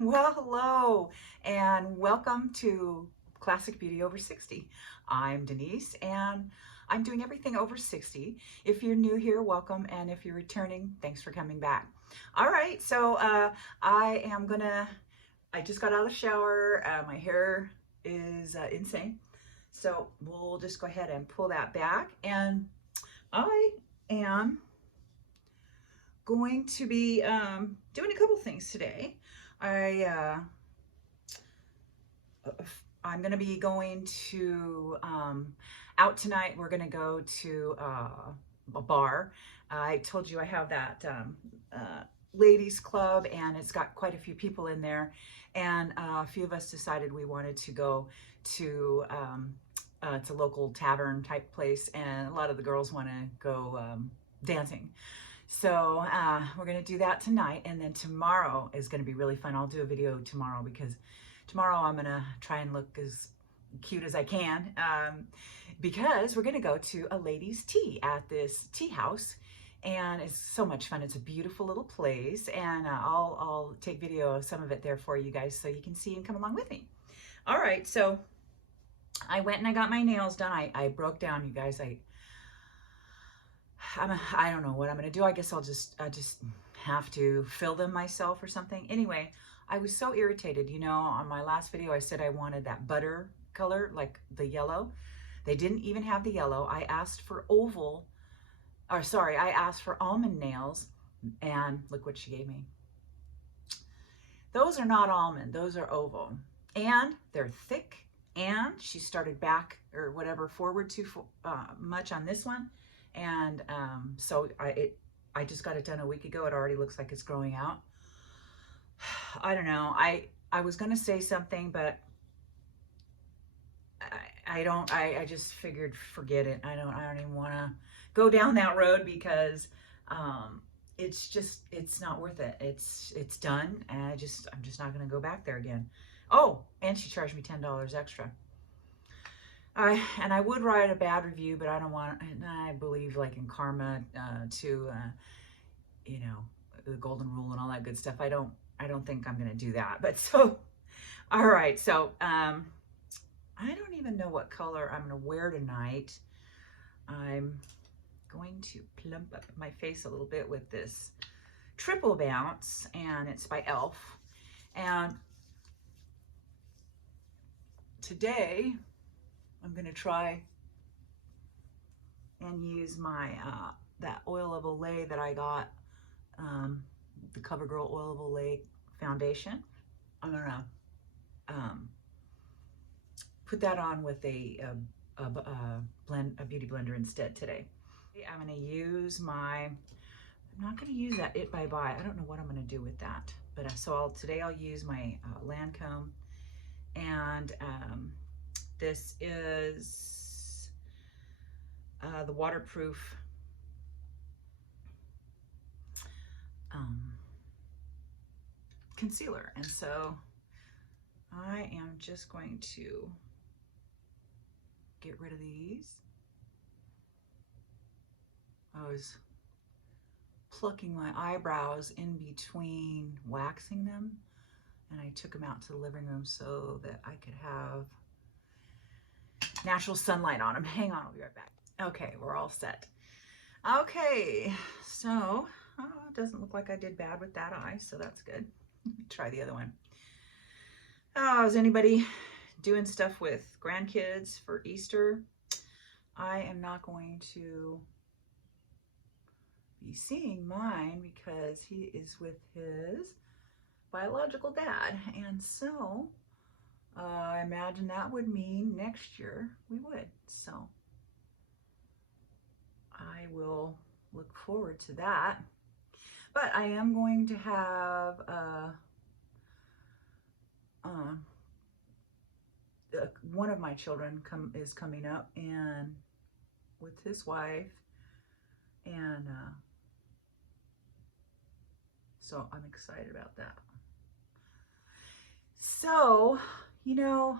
Well, hello, and welcome to Classic Beauty Over 60. I'm Denise, and I'm doing everything over 60. If you're new here, welcome, and if you're returning, thanks for coming back. All right, so I just got out of the shower. My hair is insane, so we'll just go ahead and pull that back, and I am going to be doing a couple things today. I I'm going to be going to out tonight. We're going to go to a bar. I told you I have that ladies club, and it's got quite a few people in there. And a few of us decided we wanted to go to it's a local tavern type place, and a lot of the girls want to go dancing. So we're going to do that tonight, and then tomorrow is going to be really fun. I'll do a video tomorrow because tomorrow I'm going to try and look as cute as I can because we're going to go to a ladies' tea at this tea house, and it's so much fun. It's a beautiful little place, and I'll take video of some of it there for you guys so you can see and come along with me. All right, so I went and I got my nails done. I broke down, you guys. I don't know what I'm gonna do. I guess I just have to fill them myself or something. Anyway, I was so irritated. You know, on my last video, I said I wanted that butter color, like the yellow. They didn't even have the yellow. I asked for I asked for almond nails, and look what she gave me. Those are not almond, those are oval. And they're thick, and she started back or whatever forward too much on this one. And so I just got it done a week ago. It already looks like it's growing out. I don't know. I was going to say something, but I just figured forget it. I don't even want to go down that road because it's not worth it. It's done, and I'm just not going to go back there again. Oh, and she charged me $10 extra. And I would write a bad review, but I don't want. I believe like in karma you know, the golden rule and all that good stuff. I don't think I'm gonna do that. But so, all right. So I don't even know what color I'm gonna wear tonight. I'm going to plump up my face a little bit with this Triple Bounce, and it's by e.l.f. And today I'm going to try and use my that oil of Olay that I got, the CoverGirl Oil of Olay foundation. I'm going to put that on with a beauty blender instead today. I'm going to use I'm not going to use that It Bye Bye. I don't know what I'm going to do with that, but today I'll use my Lancome, and this is the waterproof concealer. And so I am just going to get rid of these. I was plucking my eyebrows in between waxing them, and I took them out to the living room so that I could have natural sunlight on them. Hang on, I'll be right back. Okay, we're all set. Okay, so it doesn't look like I did bad with that eye, so that's good. Try the other one. Oh, is anybody doing stuff with grandkids for Easter? I am not going to be seeing mine because he is with his biological dad, and so I imagine that would mean next year we would. So I will look forward to that. But I am going to have one of my children is coming up, and with his wife, and so I'm excited about that. So, you know,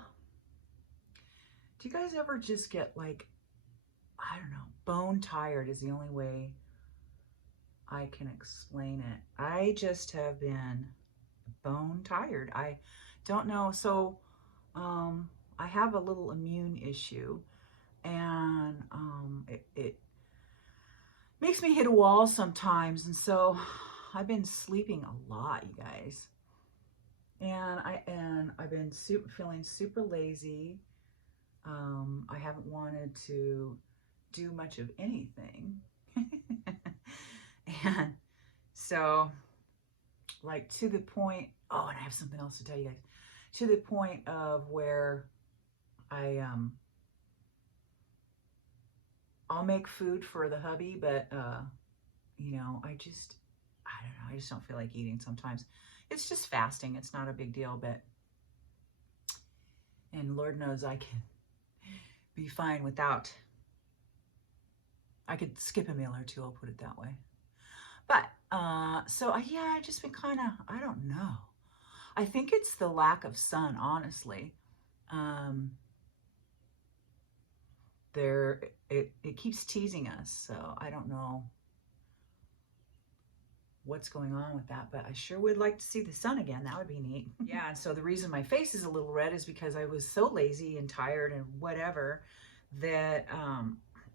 do you guys ever just get like, I don't know, bone tired is the only way I can explain it. I just have been bone tired. I don't know. So I have a little immune issue, and it makes me hit a wall sometimes. And so I've been sleeping a lot, you guys. And I've been feeling super lazy. I haven't wanted to do much of anything. And so, like, to the point, oh, and I have something else to tell you guys. To the point of where I I'll make food for the hubby, but you know, I don't know, I just don't feel like eating sometimes. It's just fasting. It's not a big deal, but and Lord knows I can be fine without. I could skip a meal or two, I'll put it that way. But so yeah, I just been kind of, I don't know. I think it's the lack of sun, honestly. Um, there, it keeps teasing us, so I don't know what's going on with that, but I sure would like to see the sun again. That would be neat. Yeah, and so the reason my face is a little red is because I was so lazy and tired and whatever that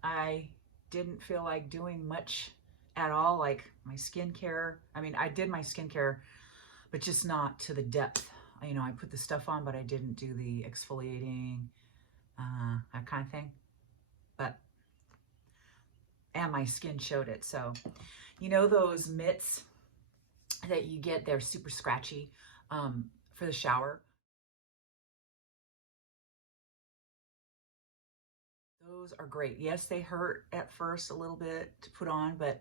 I didn't feel like doing much at all, like my skincare. I mean, I did my skincare, but just not to the depth. You know, I put the stuff on, but I didn't do the exfoliating, that kind of thing. But, and my skin showed it. So, you know, those mitts that you get, they're super scratchy for the shower. Those are great. Yes, they hurt at first a little bit to put on, but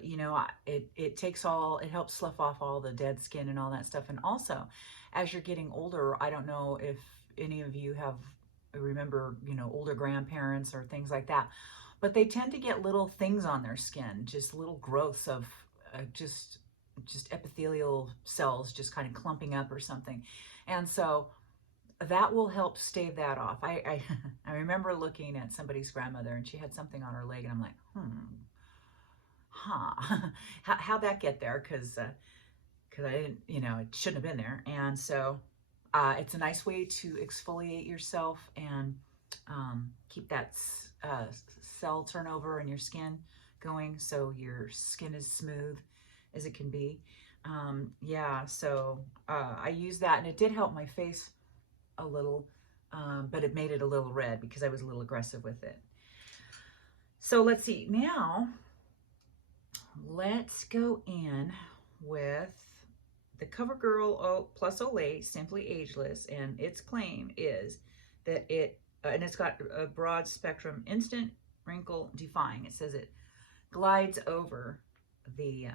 you know, it takes all, it helps slough off all the dead skin and all that stuff. And also, as you're getting older, I don't know if any of you have, remember, you know, older grandparents or things like that, but they tend to get little things on their skin, just little growths of just epithelial cells just kind of clumping up or something. And so that will help stave that off. I remember looking at somebody's grandmother and she had something on her leg and I'm like, how'd that get there? Because I didn't, you know, it shouldn't have been there. And so it's a nice way to exfoliate yourself and keep that cell turnover in your skin going so your skin is smooth as it can be. Yeah, so I used that and it did help my face a little, but it made it a little red because I was a little aggressive with it. So let's see. Now, let's go in with the CoverGirl Plus Olay Simply Ageless, and its claim is that and it's got a broad spectrum instant wrinkle defying. It says it glides over the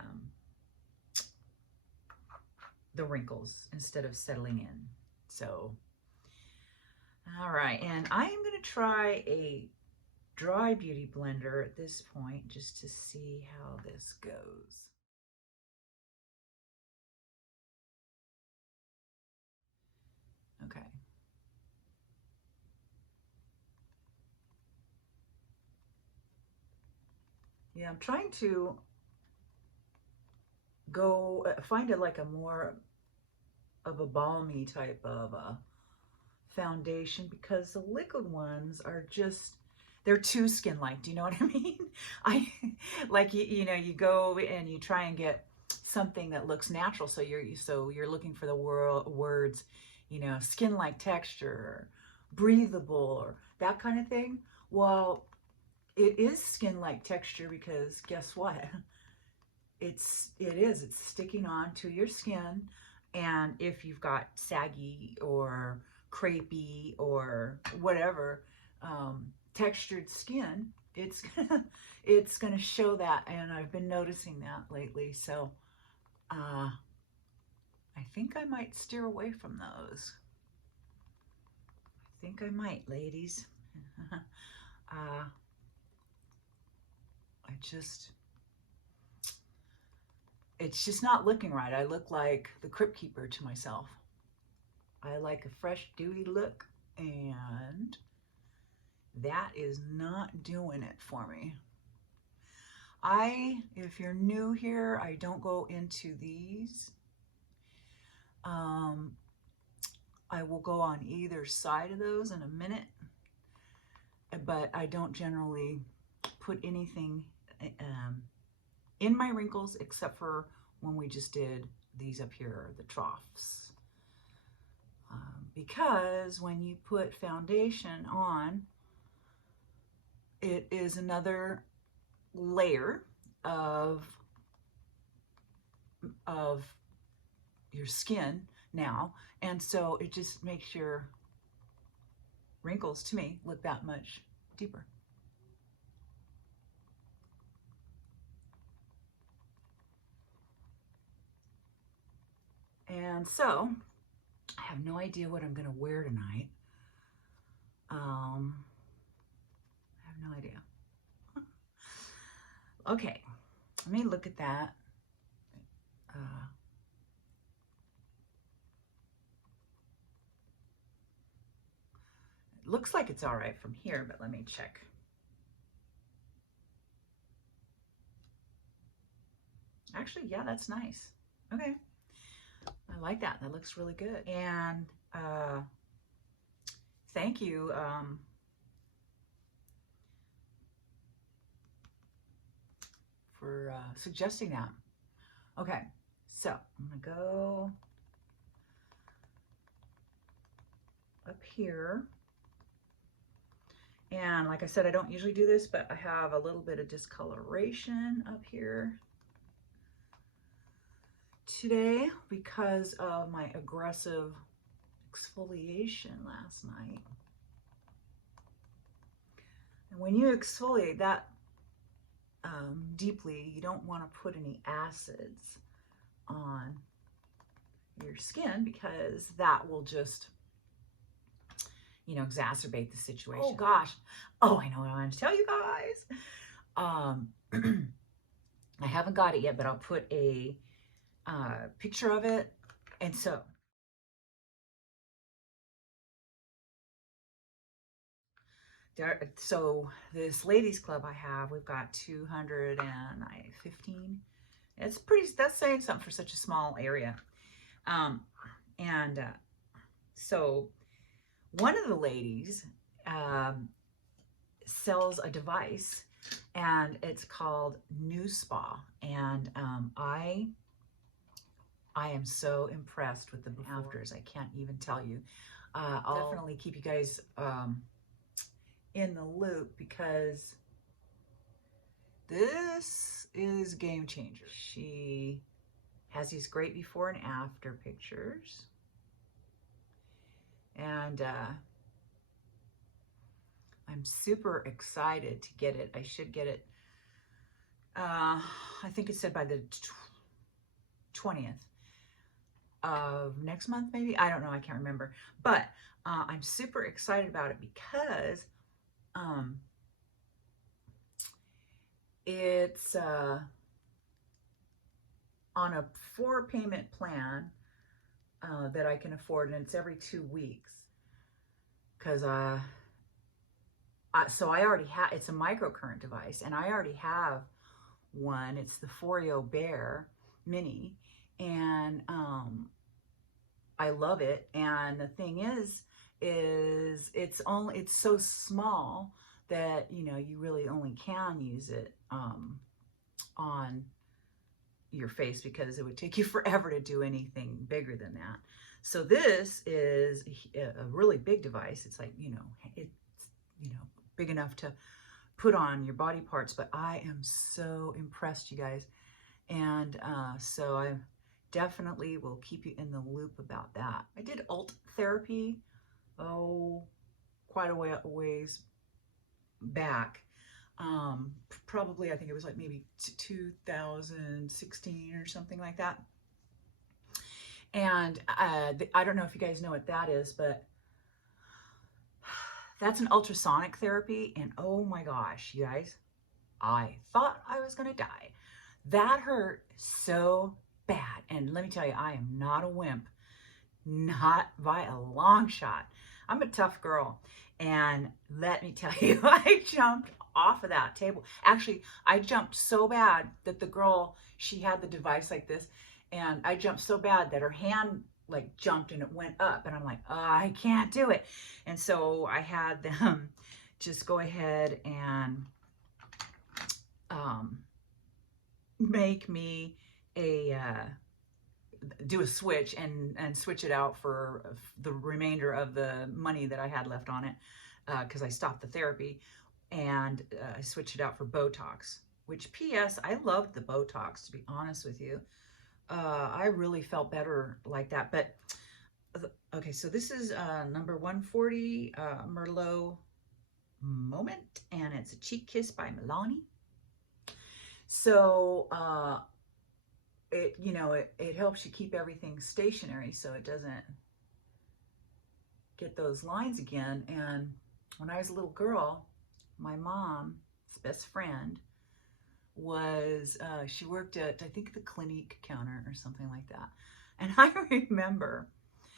wrinkles instead of settling in. So, all right, and I am going to try a dry beauty blender at this point just to see how this goes. Okay. Yeah, I'm trying to go find it like a more of a balmy type of foundation because the liquid ones are just, they're too skin-like. Do you know what I mean? I like you know, you go and you try and get something that looks natural, so you're looking for the words, you know, skin-like texture, breathable, or that kind of thing. Well, it is skin-like texture because guess what? It's sticking on to your skin, and if you've got saggy or crepey or whatever textured skin, it's gonna show that, and I've been noticing that lately. So I think I might steer away from those. I think I might, ladies. I just, it's just not looking right. I look like the Crypt Keeper to myself. I like a fresh, dewy look, and that is not doing it for me. If you're new here, I don't go into these I will go on either side of those in a minute, but I don't generally put anything in my wrinkles except for when we just did these up here, the troughs. Because when you put foundation on, it is another layer of your skin now, and so it just makes your wrinkles, to me, look that much deeper. And so I have no idea what I'm going to wear tonight. I have no idea. Okay, let me look at that. It looks like it's all right from here, but let me check. Actually, yeah, that's nice. Okay, I like that. That looks really good. And thank you. For suggesting that. Okay, so I'm gonna go up here. And like I said, I don't usually do this, but I have a little bit of discoloration up here today because of my aggressive exfoliation last night. And when you exfoliate that deeply, you don't want to put any acids on your skin because that will just, you know, exacerbate the situation. Oh gosh. Oh, I know what I want to tell you guys. I haven't got it yet, but I'll put a picture of it. And so this ladies club I have, we've got 215. It's pretty, that's saying something for such a small area. So one of the ladies sells a device, and it's called New Spa, and I am so impressed with the afters. I can't even tell you. I'll definitely keep you guys in the loop because this is game changer. She has these great before and after pictures, and I'm super excited to get it. I should get it, I think it said by the 20th of next month, maybe. I don't know, I can't remember, but I'm super excited about it because it's on a 4-payment plan that I can afford, and it's every 2 weeks because so I already have, it's a microcurrent device, and I already have one. It's the Foreo Bear Mini, and I love it. And the thing is it's so small that, you know, you really only can use it on your face because it would take you forever to do anything bigger than that. So this is a really big device. It's like, you know, it's, you know, big enough to put on your body parts, but I am so impressed, you guys. And so I definitely will keep you in the loop about that. I did alt therapy, quite a ways back. Probably, I think it was like maybe 2016 or something like that. And I don't know if you guys know what that is, but that's an ultrasonic therapy. And oh my gosh, you guys, I thought I was gonna die. That hurt so bad. And let me tell you, I am not a wimp, not by a long shot. I'm a tough girl. And let me tell you, I jumped off of that table. Actually, I jumped so bad that the girl, she had the device like this, and I jumped so bad that her hand like jumped and it went up, and I'm like, oh, I can't do it. And so I had them just go ahead and make me a do a switch and switch it out for the remainder of the money that I had left on it, because I stopped the therapy, and I switched it out for Botox, which PS, I loved the Botox, to be honest with you. I really felt better like that. But okay, so this is number 140, Merlot Moment, and it's a cheek kiss by Milani. So it helps you keep everything stationary so it doesn't get those lines again. And when I was a little girl, my mom's best friend was, she worked at, I think, the Clinique counter or something like that. And I remember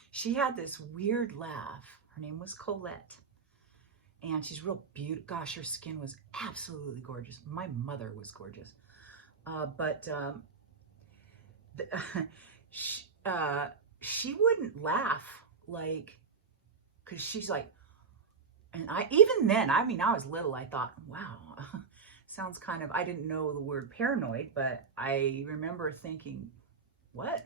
she had this weird laugh. Her name was Colette. And she's real beautiful. Gosh, her skin was absolutely gorgeous. My mother was gorgeous. She wouldn't laugh, like, because she's like, and even then, I mean, I was little, I thought, wow, sounds kind of, I didn't know the word paranoid, but I remember thinking, what?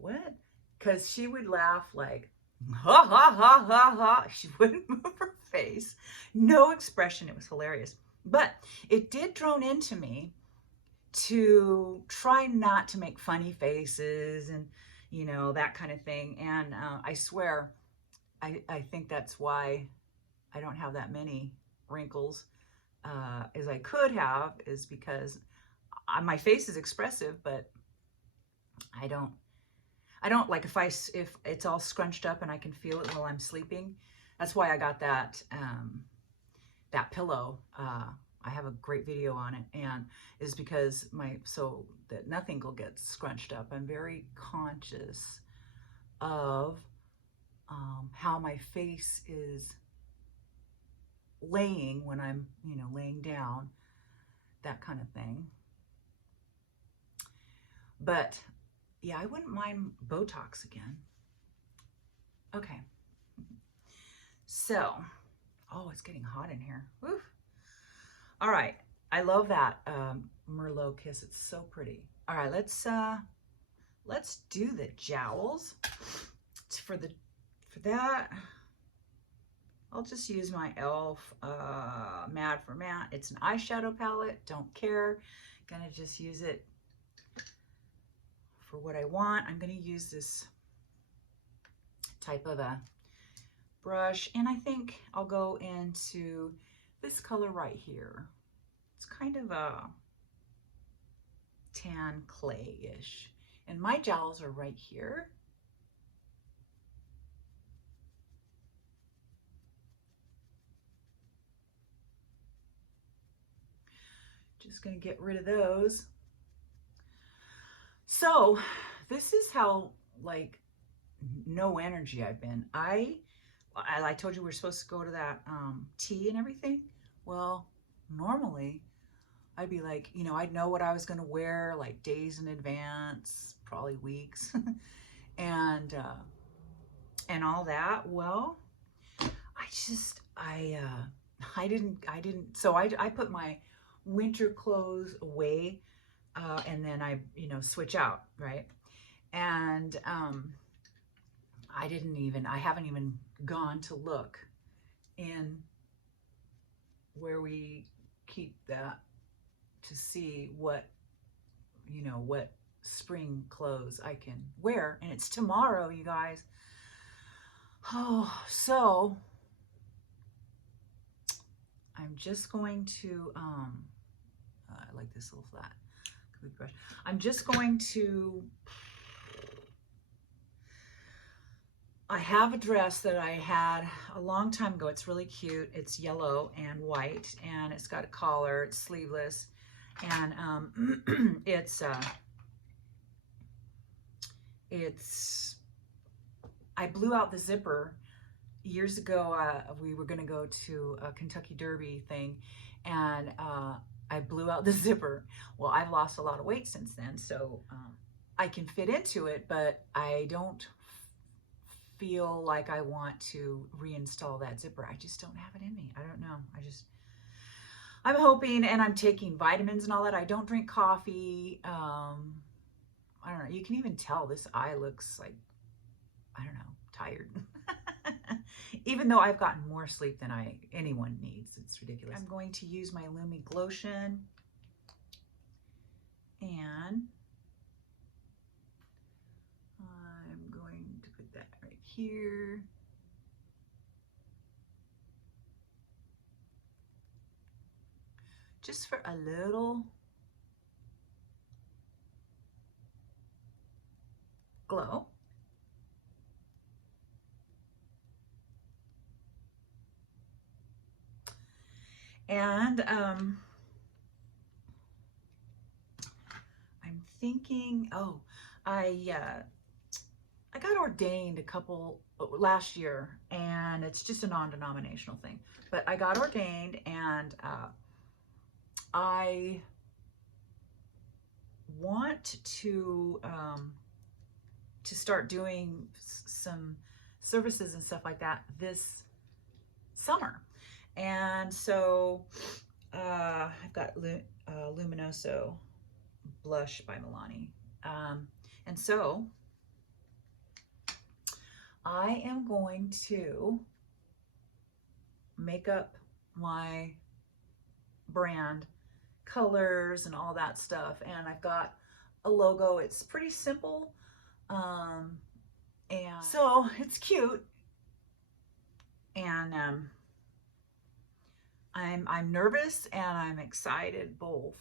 What? Because she would laugh like, ha, ha, ha, ha, ha. She wouldn't move her face. No expression. It was hilarious. But it did drone into me to try not to make funny faces and, that kind of thing. And I swear, I think that's why I don't have that many wrinkles as I could have, is because my face is expressive, but I don't like, if it's all scrunched up and I can feel it while I'm sleeping. That's why I got that that pillow. I have a great video on it, and is because so that nothing will get scrunched up. I'm very conscious of how my face is laying when I'm, laying down, that kind of thing. But yeah, I wouldn't mind Botox again. Okay. So, oh, it's getting hot in here. Woo. All right. I love that Merlot kiss. It's so pretty. All right, let's do the jowls. For that, I'll just use my e.l.f. Mad for Matte. It's an eyeshadow palette. Don't care. Gonna just use it for what I want. I'm gonna use this type of a brush, and I think I'll go into this color right here. It's kind of a tan clay-ish, and my jowls are right here. Just gonna get rid of those. So this is how, like, no energy I've been. I told you we're supposed to go to that tea and everything. Well, normally I'd be like, I'd know what I was gonna wear like days in advance, probably weeks, and all that. Well, I didn't. So I put my winter clothes away, and then I switch out, right? And I haven't even gone to look in where we keep that to see what spring clothes I can wear. And it's tomorrow, you guys. Oh, so I'm just going to I like this little flat brush. I'm just going to, I have a dress that I had a long time ago. It's really cute. It's yellow and white, and it's got a collar. It's sleeveless, and I blew out the zipper years ago. We were going to go to a Kentucky Derby thing, and I blew out the zipper. Well, I've lost a lot of weight since then, so I can fit into it, but I don't feel like I want to reinstall that zipper. I just don't have it in me. I don't know. I'm hoping, and I'm taking vitamins and all that. I don't drink coffee. I don't know. You can even tell this eye looks like, I don't know, tired. Even though I've gotten more sleep than anyone needs. It's ridiculous. I'm going to use my Lumi Glotion, and I'm going to put that right here. Just for a little glow. And I'm thinking, I got ordained last year, and it's just a non-denominational thing. But I got ordained, and I want to start doing some services and stuff like that this summer. And so I've got Luminoso blush by Milani. And so I am going to make up my brand colors and all that stuff. And I've got a logo. It's pretty simple. And so it's cute. And I'm nervous and I'm excited both.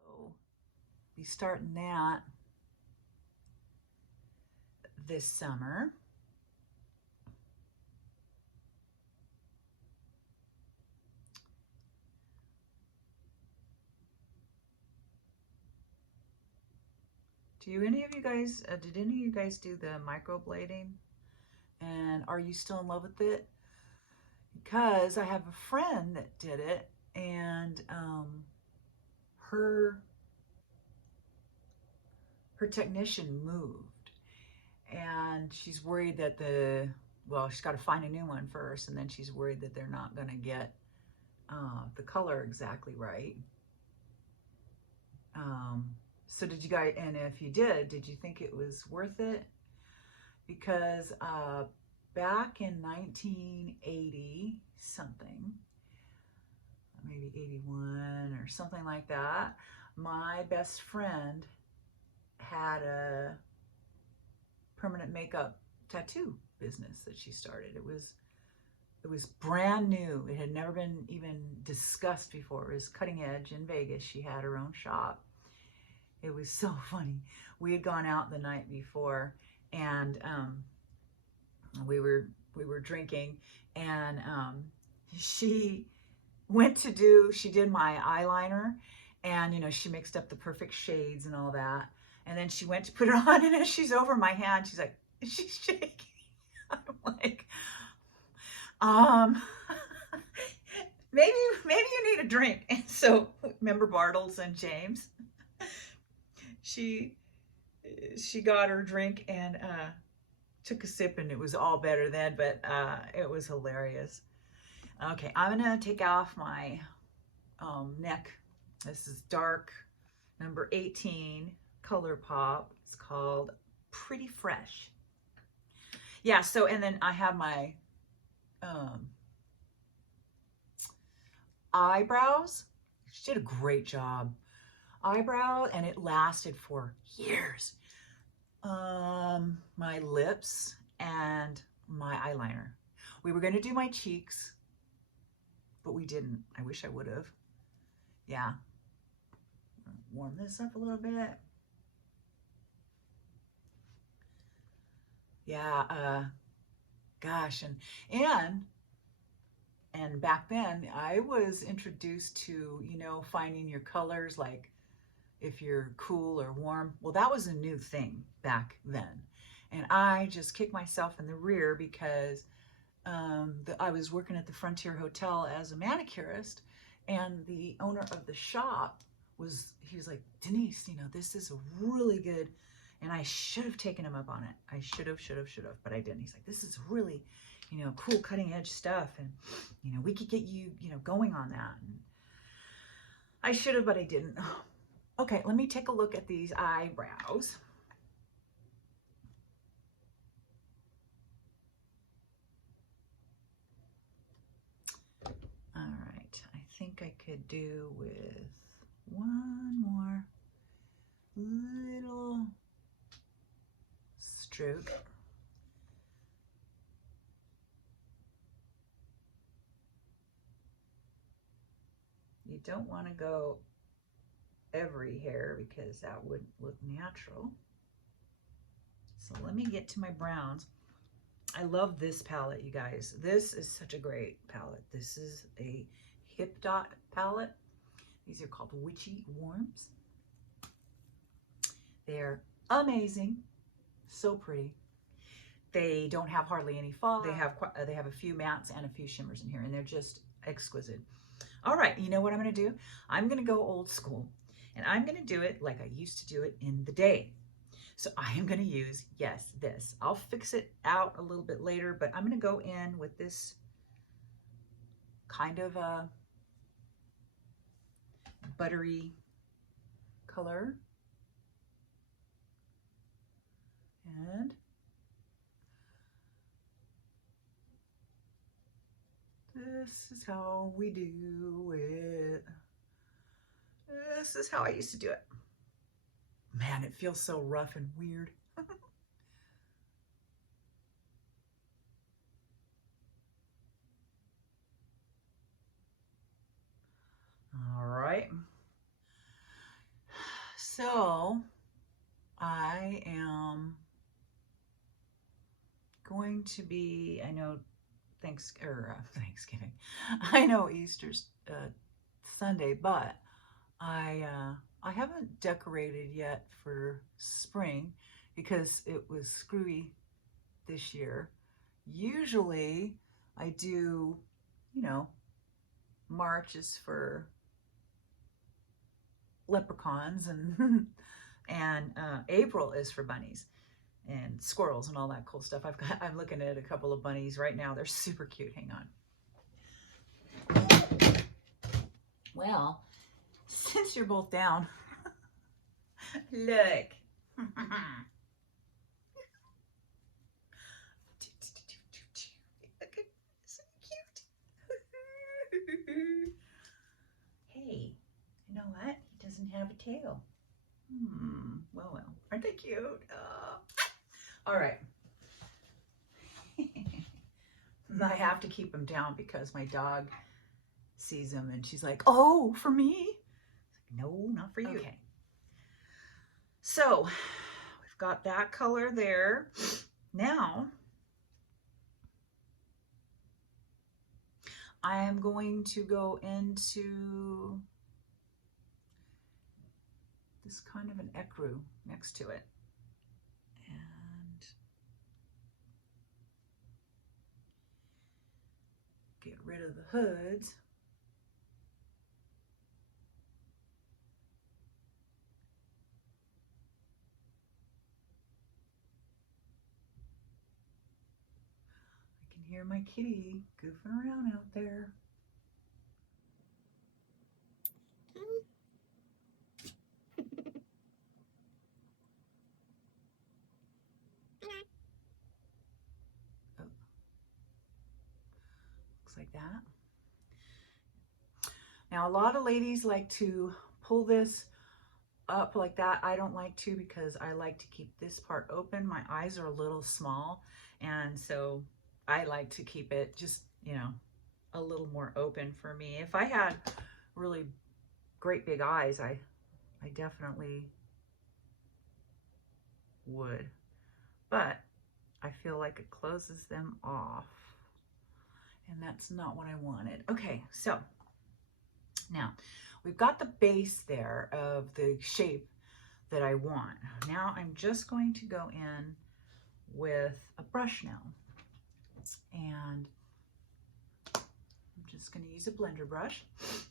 So be starting that this summer. Do any of you guys, did any of you guys do the microblading? And are you still in love with it? Because I have a friend that did it, and her technician moved, and she's worried that she's got to find a new one first, and then she's worried that they're not going to get the color exactly right. So did you guys, and if you did you think it was worth it? Because back in 1980 something, maybe 81 or something like that, my best friend had a permanent makeup tattoo business that she started. It was brand new. It had never been even discussed before. It was cutting edge in Vegas. She had her own shop. It was so funny. We had gone out the night before, and we were drinking, and she did my eyeliner, and she mixed up the perfect shades and all that, and then she went to put it on, and as she's over my hand, she's like, she's shaking. I'm like, maybe you need a drink. And so, remember Bartles and James? She got her drink and took a sip, and it was all better then, but it was hilarious. Okay, I'm gonna take off my neck. This is dark, number 18, Color Pop. It's called Pretty Fresh. Yeah, so, and then I have my eyebrows. She did a great job. Eyebrow, and it lasted for years. My lips and my eyeliner. We were going to do my cheeks, but we didn't. I wish I would have. Yeah. Warm this up a little bit. Yeah, gosh, and back then I was introduced to, finding your colors, like if you're cool or warm. Well, that was a new thing back then. And I just kicked myself in the rear because I was working at the Frontier Hotel as a manicurist, And the owner of the shop he was like, Denise, you know, this is really good. And I should have taken him up on it. I should have, but I didn't. He's like, this is really, you know, cool cutting edge stuff. And, you know, we could get you, you know, going on that. And I should have, but I didn't. Okay, let me take a look at these eyebrows. All right, I think I could do with one more little stroke. You don't want to go every hair because that wouldn't look natural. So let me get to my browns. I love this palette, you guys. This is such a great palette. This is a Hip Dot palette. These are called Witchy Warms. They're amazing, so pretty. They don't have hardly any fall. They have a few mattes and a few shimmers in here, and they're just exquisite. All right, you know what I'm gonna do? I'm gonna go old school, and I'm gonna do it like I used to do it in the day. So I am gonna use, yes, this. I'll fix it out a little bit later, but I'm gonna go in with this kind of a buttery color. And this is how we do it. This is how I used to do it. Man, it feels so rough and weird. All right. So I am going to be, I know Thanksgiving, I know Easter's Sunday, but I haven't decorated yet for spring because it was screwy this year. Usually I do, you know, March is for leprechauns and and April is for bunnies and squirrels and all that cool stuff. I'm looking at a couple of bunnies right now. They're super cute. Hang on. Well, since you're both down, look. So cute. Hey, you know what? He doesn't have a tail. Well, aren't they cute? All right. I have to keep him down because my dog sees him and she's like, oh, for me? No, not for you. Okay. So we've got that color there. Now I am going to go into this kind of an ecru next to it. And get rid of the hoods. I can hear my kitty goofing around out there. Like that. Now a lot of ladies like to pull this up like that. I don't like to because I like to keep this part open. My eyes are a little small, and so I like to keep it just, you know, a little more open for me. If I had really great big eyes, I definitely would, but I feel like it closes them off. And that's not what I wanted. Okay, so now we've got the base there of the shape that I want. Now I'm just going to go in with a brush now. And I'm just going to use a blender brush,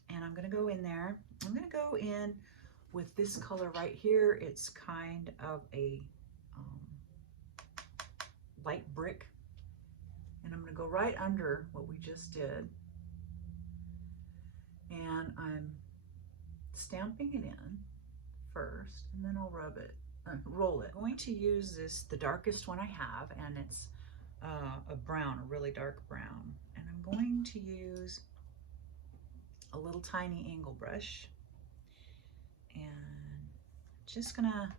and I'm going to go in there. I'm going to go in with this color right here. It's kind of a light brick, and I'm going to go right under what we just did, and I'm stamping it in first, and then I'll rub it, roll it. I'm going to use this, the darkest one I have, and it's a brown, a really dark brown, and I'm going to use a little tiny angle brush, and just gonna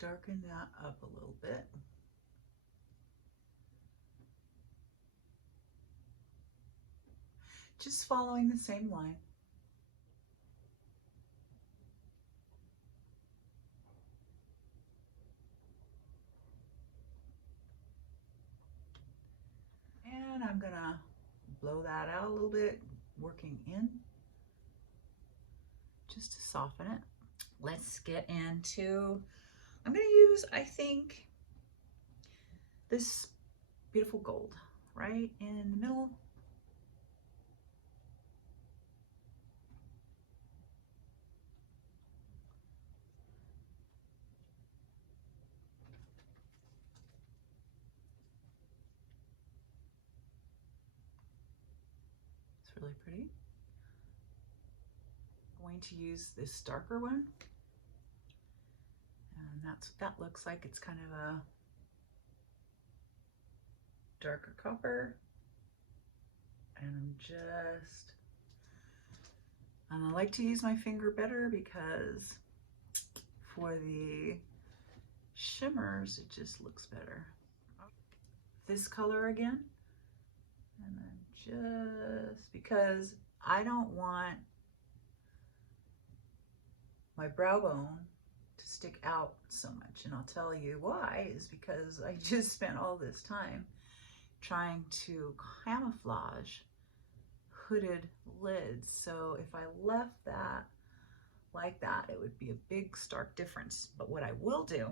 darken that up a little bit. Just following the same line. And I'm gonna blow that out a little bit, working in, just to soften it. Let's get into, I'm gonna use, I think, this beautiful gold right in the middle. It's really pretty. I'm going to use this darker one, and that's what that looks like. It's kind of a darker copper, and I like to use my finger better because for the shimmers it just looks better. This color again, and then just because I don't want my brow bone to stick out so much, and I'll tell you why, is because I just spent all this time trying to camouflage hooded lids. So if I left that like that, it would be a big stark difference. But what I will do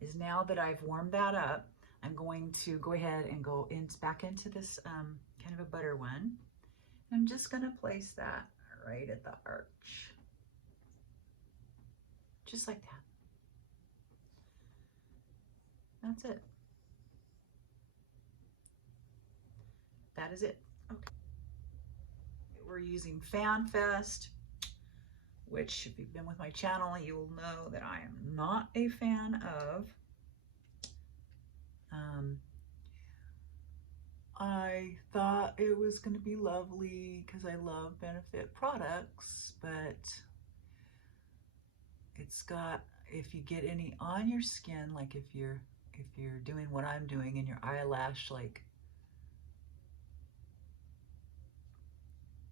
is, now that I've warmed that up, I'm going to go ahead and go back into this kind of a butter one. I'm just going to place that right at the arch, just like that. That's it. That is it. Okay. We're using FanFest, which if you've been with my channel, you will know that I am not a fan of. I thought it was going to be lovely because I love Benefit products, but it's got, if you get any on your skin, like if you're doing what I'm doing and your eyelash like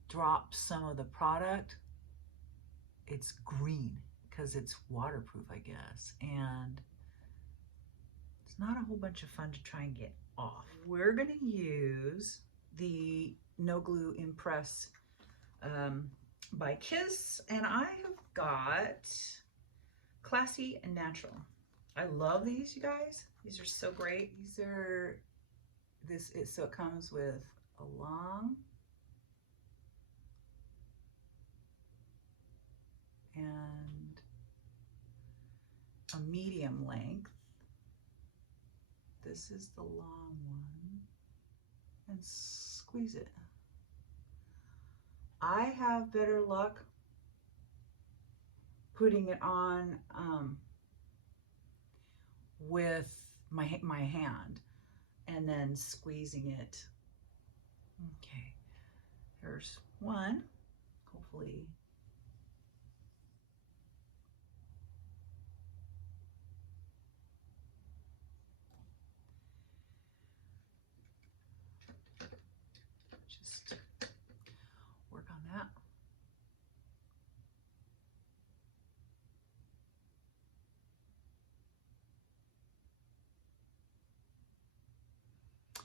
drops some of the product, it's green because it's waterproof, I guess, and it's not a whole bunch of fun to try and get off. We're going to use the No Glue Impress by Kiss, and I have got Classy and Natural. I love these, you guys. These are so great. These are, so it comes with a long and a medium length. This is the long one, and squeeze it. I have better luck putting it on with my hand and then squeezing it. Okay, here's one, hopefully. Just work on that.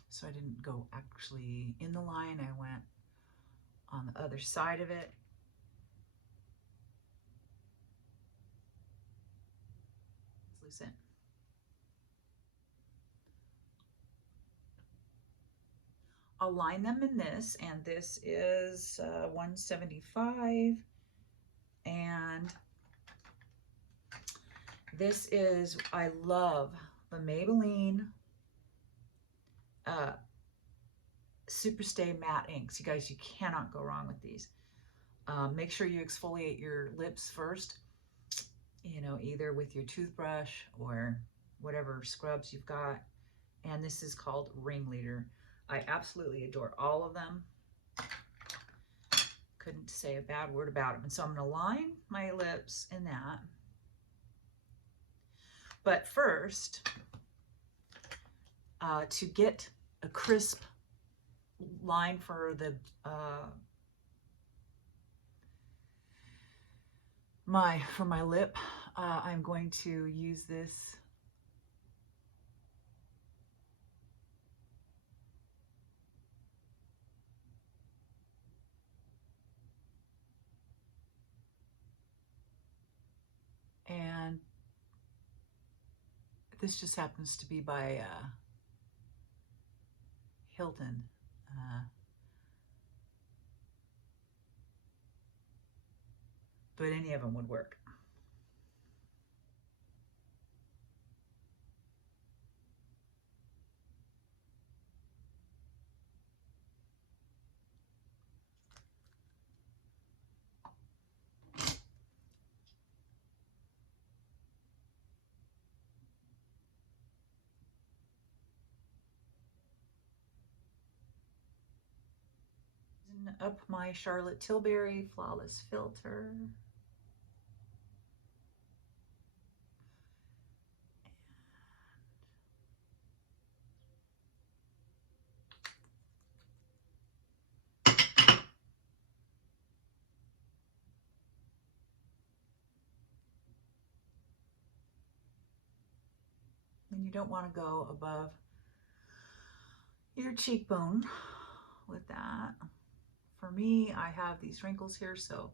So I didn't go actually in the line, I went on the other side of it. lose it. I'll line them in this, and this is 175, and this is, I love the Maybelline Superstay Matte Inks. You guys, you cannot go wrong with these. Make sure you exfoliate your lips first, you know, either with your toothbrush or whatever scrubs you've got. And this is called Ringleader. I absolutely adore all of them. Couldn't say a bad word about them. And so I'm going to line my lips in that. But first, to get a crisp line for the my lip, I'm going to use this and this just happens to be by Hilton. But any of them would work. Up my Charlotte Tilbury Flawless Filter. And you don't want to go above your cheekbone with that. For me, I have these wrinkles here, so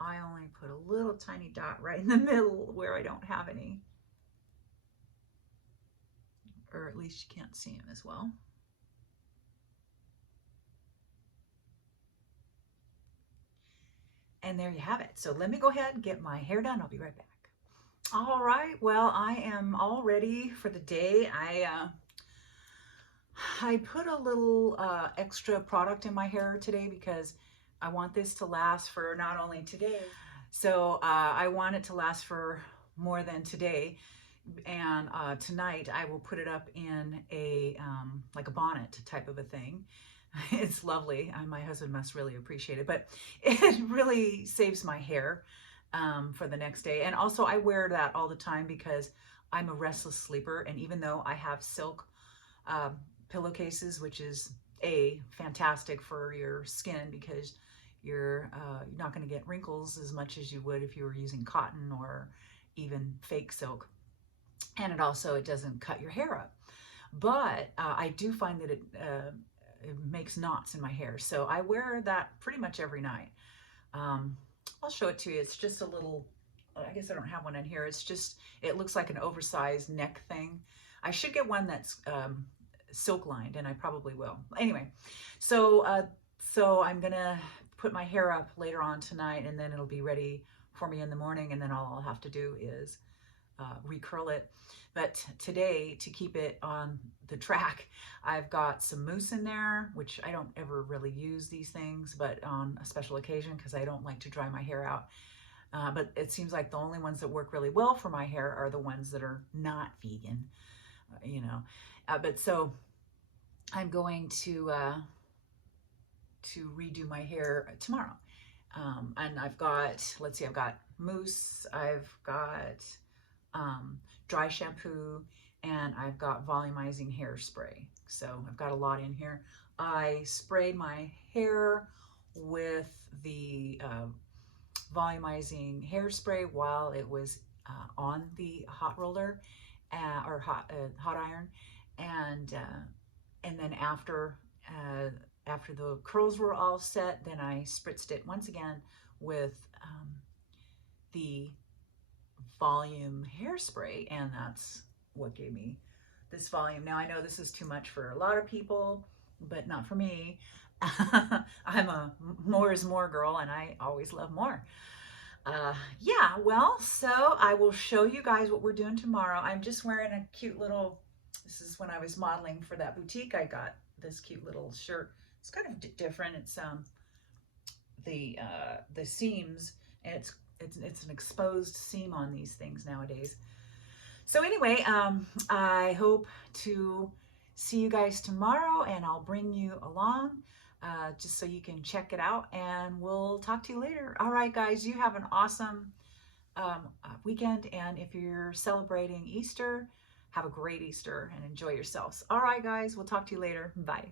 I only put a little tiny dot right in the middle where I don't have any. Or at least you can't see them as well. And there you have it. So let me go ahead and get my hair done. I'll be right back. All right, well, I am all ready for the day. I put a little extra product in my hair today because I want this to last for not only today, so I want it to last for more than today. And tonight I will put it up in a like a bonnet type of a thing. It's lovely. My husband must really appreciate it, but it really saves my hair for the next day. And also I wear that all the time because I'm a restless sleeper, and even though I have silk pillowcases, which is fantastic for your skin because you're not going to get wrinkles as much as you would if you were using cotton or even fake silk, and it doesn't cut your hair up. But I do find that it makes knots in my hair, so I wear that pretty much every night. I'll show it to you. It's just a little, I guess I don't have one in here. It's just, it looks like an oversized neck thing. I should get one that's silk lined, and I probably will. Anyway, so I'm gonna put my hair up later on tonight, and then it'll be ready for me in the morning, and then all I'll have to do is recurl it. But today, to keep it on the track, I've got some mousse in there, which I don't ever really use these things, but on a special occasion because I don't like to dry my hair out. But it seems like the only ones that work really well for my hair are the ones that are not vegan, you know. But so I'm going to redo my hair tomorrow. And I've got, let's see, I've got mousse, I've got dry shampoo, and I've got volumizing hairspray. So I've got a lot in here. I sprayed my hair with the volumizing hairspray while it was on the hot roller or hot iron, and then after the curls were all set, then I spritzed it once again with the volume hairspray, and that's what gave me this volume. Now I know this is too much for a lot of people, but not for me. I'm a more is more girl, and I always love more. Yeah, well, so I will show you guys what we're doing tomorrow. I'm just wearing a cute little, this is when I was modeling for that boutique. I got this cute little shirt. It's kind of different. It's the seams, and it's an exposed seam on these things nowadays. So anyway, I hope to see you guys tomorrow, and I'll bring you along just so you can check it out, and we'll talk to you later. All right, guys, you have an awesome weekend, and if you're celebrating Easter, have a great Easter and enjoy yourselves. All right, guys, we'll talk to you later. Bye.